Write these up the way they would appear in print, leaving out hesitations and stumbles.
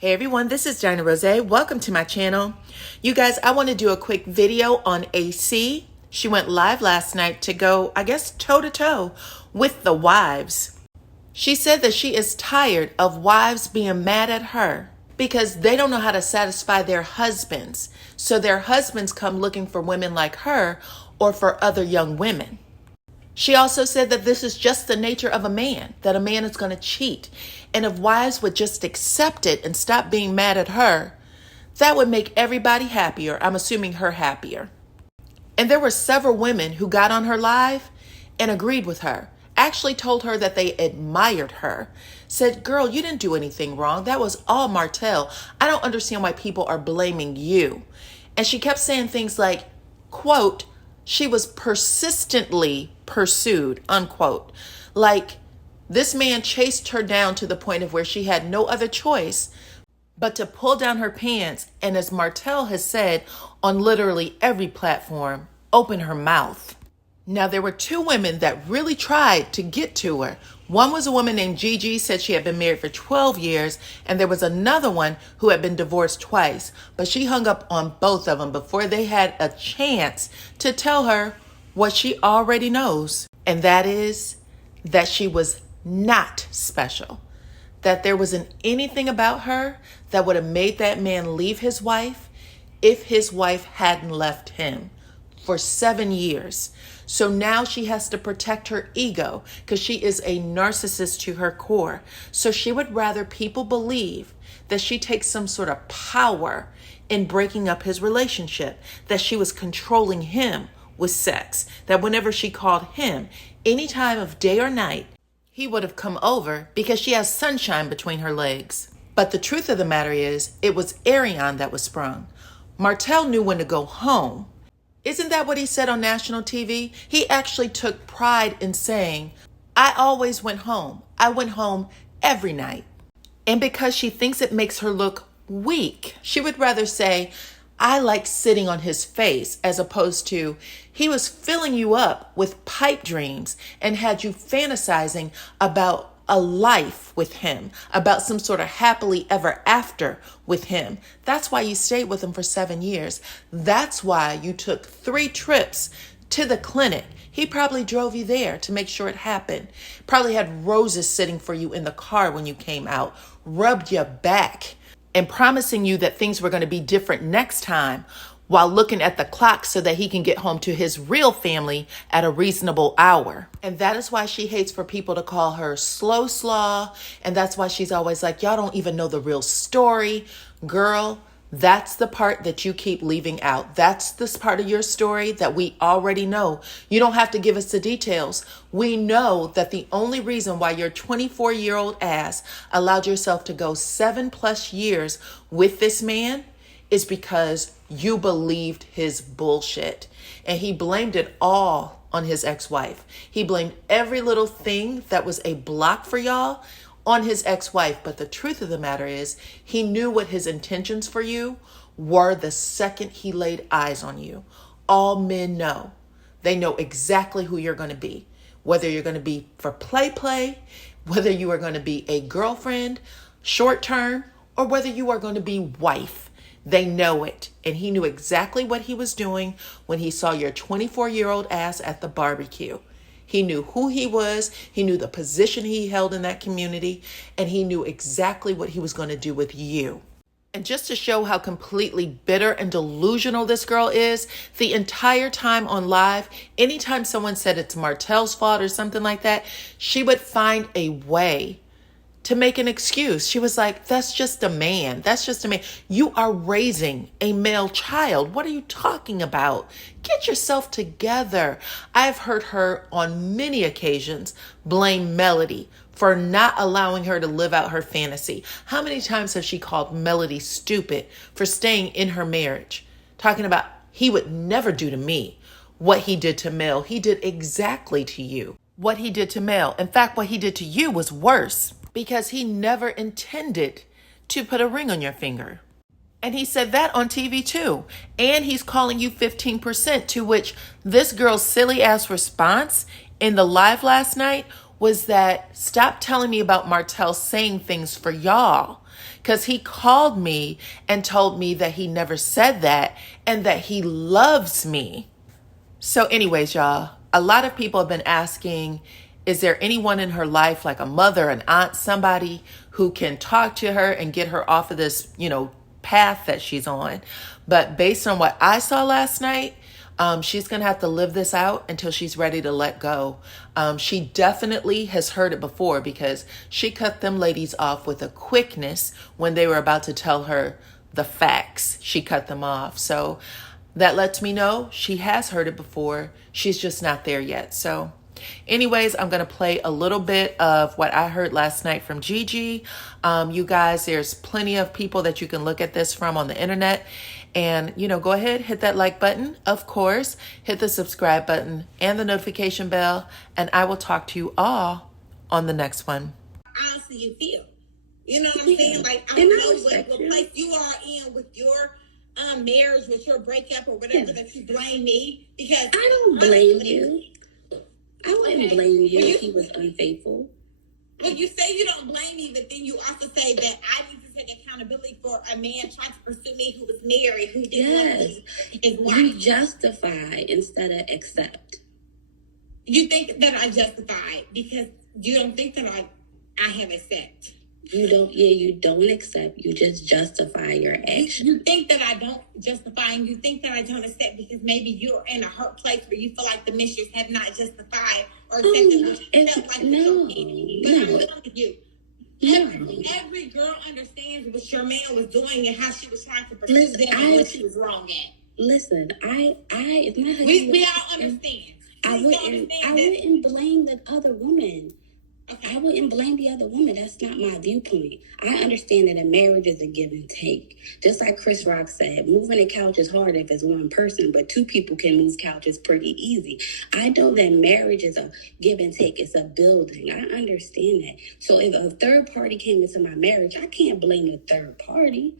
Hey everyone, this is DyanaRozay. Welcome to my channel. You guys, I want to do a quick video on AC. She went live last night to go, I guess, toe-to-toe with the wives. She said that she is tired of wives being mad at her because they don't know how to satisfy their husbands. So their husbands come looking for women like her or for other young women. She also said that this is just the nature of a man, that a man is going to cheat. And if wives would just accept it and stop being mad at her, that would make everybody happier. I'm assuming her happier. And there were several women who got on her live and agreed with her, actually told her that they admired her, said, girl, you didn't do anything wrong. That was all Martell. I don't understand why people are blaming you. And she kept saying things like, quote, she was persistently pursued, unquote. Like this man chased her down to the point of where she had no other choice but to pull down her pants. And as Martell has said on literally every platform, open her mouth. Now, there were two women that really tried to get to her. One was a woman named Gigi, said she had been married for 12 years. And there was another one who had been divorced twice. But she hung up on both of them before they had a chance to tell her what she already knows. And that is that she was not special. That there wasn't anything about her that would have made that man leave his wife if his wife hadn't left him for 7 years. So now she has to protect her ego because she is a narcissist to her core. So she would rather people believe that she takes some sort of power in breaking up his relationship, that she was controlling him with sex, that whenever she called him, any time of day or night, he would have come over because she has sunshine between her legs. But the truth of the matter is, it was Arionne that was sprung. Martell knew when to go home. Isn't that what he said on national TV? He actually took pride in saying, I always went home. I went home every night. And because she thinks it makes her look weak, she would rather say, I like sitting on his face, as opposed to he was filling you up with pipe dreams and had you fantasizing about a life with him, about some sort of happily ever after with him. That's why you stayed with him for 7 years. That's why you took 3 trips to the clinic. He probably drove you there to make sure it happened. Probably had roses sitting for you in the car when you came out, rubbed your back, and promising you that things were going to be different next time, while looking at the clock so that he can get home to his real family at a reasonable hour. And that is why she hates for people to call her slow slaw. And that's why she's always like, y'all don't even know the real story. Girl, that's the part that you keep leaving out. That's this part of your story that we already know. You don't have to give us the details. We know that the only reason why your 24-year-old ass allowed yourself to go 7+ years with this man is because you believed his bullshit. And he blamed it all on his ex-wife. He blamed every little thing that was a block for y'all on his ex-wife. But the truth of the matter is, he knew what his intentions for you were the second he laid eyes on you. All men know. They know exactly who you're going to be. Whether you're going to be for play, whether you are going to be a girlfriend, short term, or whether you are going to be wife. They know it. And he knew exactly what he was doing when he saw your 24-year-old ass at the barbecue. He knew who he was. He knew the position he held in that community. And he knew exactly what he was going to do with you. And just to show how completely bitter and delusional this girl is, the entire time on live, anytime someone said it's Martell's fault or something like that, she would find a way to make an excuse. She was like, that's just a man. That's just a man. You are raising a male child. What are you talking about? Get yourself together. I've heard her on many occasions blame Melody for not allowing her to live out her fantasy. How many times has she called Melody stupid for staying in her marriage? Talking about, he would never do to me what he did to Mel. He did exactly to you what he did to Mel. In fact, what he did to you was worse, because he never intended to put a ring on your finger. And he said that on TV too. And he's calling you 15%, to which this girl's silly ass response in the live last night was that, stop telling me about Martell saying things for y'all. because he called me and told me that he never said that and that he loves me. So anyways, y'all, a lot of people have been asking, is there anyone in her life, like a mother, an aunt, somebody who can talk to her and get her off of this, path that she's on? But based on what I saw last night, she's going to have to live this out until she's ready to let go. She definitely has heard it before because she cut them ladies off with a quickness when they were about to tell her the facts. She cut them off. So that lets me know she has heard it before. She's just not there yet. So anyways, I'm going to play a little bit of what I heard last night from Gigi. You guys, there's plenty of people that you can look at this from on the internet. And, go ahead, hit that like button. Of course, hit the subscribe button and the notification bell. And I will talk to you all on the next one. Honestly, you feel. You know what I'm saying? Like, I don't know what place you are in with your marriage, with your breakup or whatever that you blame me. Because I don't blame you. I wouldn't blame you if he was unfaithful. Well, you say you don't blame me, but then you also say that I need to take accountability for a man trying to pursue me who was married, who didn't his wife. You justify instead of accept. You think that I justify because you don't think that I have accept. You don't accept. You just justify your action. You think that I don't justify, and you think that I don't accept because maybe you're in a hurt place where you feel like the missions have not justified or accepted what you felt like was okay. But I'm telling you, every girl understands what your man was doing and how she was trying to pursue them and what she was wrong at. Listen, it's not. We all understand. I wouldn't blame the other woman. Okay. I wouldn't blame the other woman. That's not my viewpoint. I understand that a marriage is a give and take. Just like Chris Rock said, moving a couch is hard if it's one person, but two people can move couches pretty easy. I know that marriage is a give and take. It's a building. I understand that. So if a third party came into my marriage, I can't blame the third party.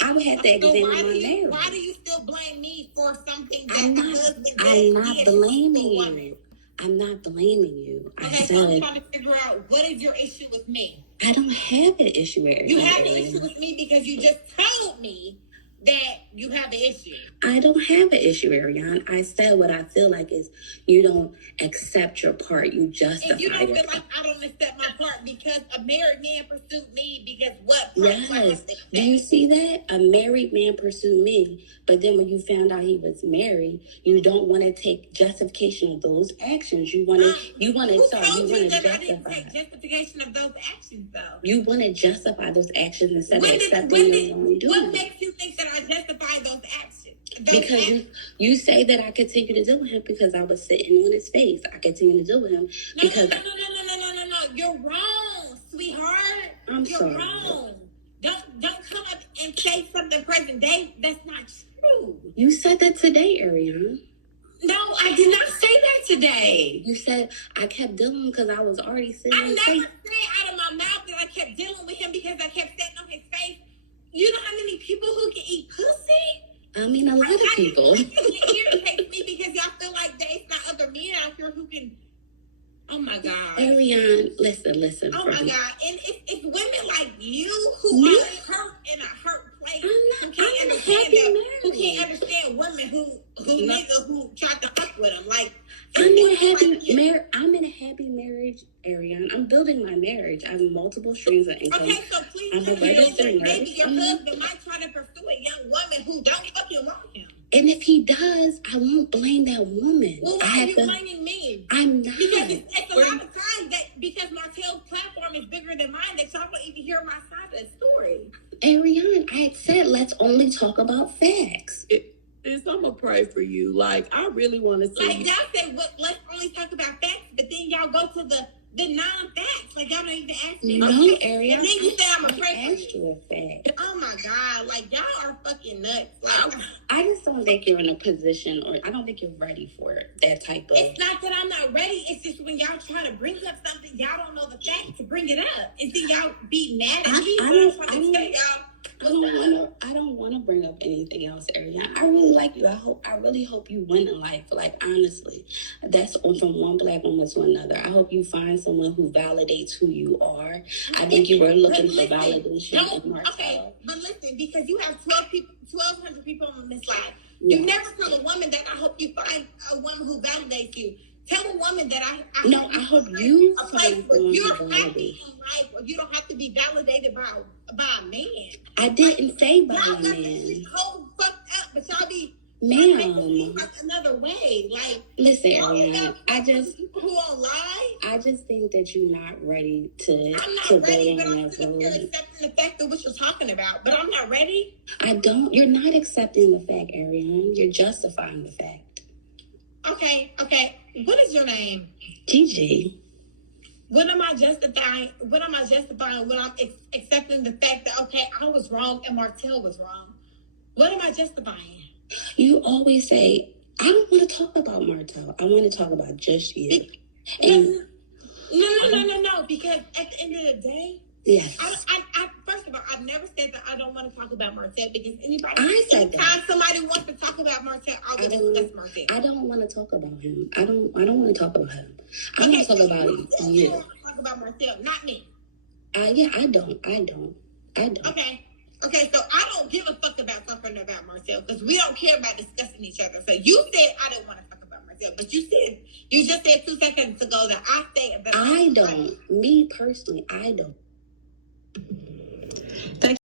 I would have to examine my marriage. Why do you still blame me for something that I'm not blaming you. I'm not blaming you. So I'm trying to figure out, what is your issue with me? I don't have an issue with you. You have an issue with me because you just told me that you have an issue. I don't have an issue, Arionne. I said what I feel like is you don't accept your part. You justify and you don't feel like I don't accept my part because a married man pursued me because what? Yes. Do you see that? A married man pursued me, but then when you found out he was married, you don't want to take justification of those actions. You want to justify. I didn't take justification of those actions, though. You want to justify those actions instead of accepting your wrongdoing. What makes you think that I justify those actions? Because you say that I continue to deal with him because I was sitting on his face. I continue to deal with him because... No. You're wrong, sweetheart. You're sorry. Wrong. Don't come up and say something present day that's not true. You said that today, Arionne. No, I did not say that today. You said I kept dealing because I was already sitting on his face. I never said out of my mouth that I kept dealing with him because I kept sitting on his face. You know how many people who can eat pussy? I mean, a lot of people. It irritates me because y'all feel like there's not other men out here who can. Oh my God. Arionne, listen. Oh my God. And it's women like you who are hurt in a hurt place. Who can't understand women who tried to fuck with them. Like, I'm in a happy marriage, Arionne. I'm building my marriage. I have multiple streams of income. Okay, so please maybe your husband might try to pursue a young woman who don't fucking want him. And if he does, I won't blame that woman. Well, why are you blaming me? I'm not. Because it's a lot of times that because Martell's platform is bigger than mine, that y'all don't even hear my side of the story. Arionne, I had said let's only talk about facts. I'm gonna pray for you. Like, I really want to see. Like, y'all say, let's only talk about facts, but then y'all go to the non-facts. Like, y'all don't even ask me. No, Arionne. And then you say I'm a pray for you. A fact. Oh my God! Like, y'all are fucking nuts. Like, I just don't think you're in a position, or I don't think you're ready for that type of. It's not that I'm not ready. It's just when y'all try to bring up something, y'all don't know the facts to bring it up, and then y'all be mad at me. I don't want to bring up anything else, Arionne. I really like you. you. I really hope you win in life. Like, honestly, that's from one black woman to another. I hope you find someone who validates who you are. I think you were looking for validation in Martell. Okay, but listen, because you have 1,200 people on this live. You never tell a woman that I hope you find a woman who validates you. Tell a woman that I hope you a place where you're happy in life, or you don't have to be validated by a man. I didn't say by y'all a got this man. whole fucked up, but y'all be Ma'am, like another way. Like, listen, Arionne, people who won't lie. I just think that you're not ready to. I'm not ready, but I'm sitting here accepting the fact of what you're talking about. But I'm not ready. You're not accepting the fact, Arionne. You're justifying the fact. Okay. What is your name? Gigi. What am I justifying when I'm accepting the fact that, okay, I was wrong and Martell was wrong? What am I justifying? You always say, I don't want to talk about Martell. I want to talk about just you. No. Because at the end of the day, yes. I first of all, I've never said that I don't want to talk about Martell, because anytime somebody wants to talk about Martell, I will discuss Martell. I don't want to talk about him. I don't want to talk about him. I want to talk about you. You want to talk about Martell, not me. Yeah, I don't. Okay, so I don't give a fuck about talking about Martell, because we don't care about discussing each other. So you said I didn't want to talk about Martell, but you just said 2 seconds ago that I said that I don't. Me personally, I don't.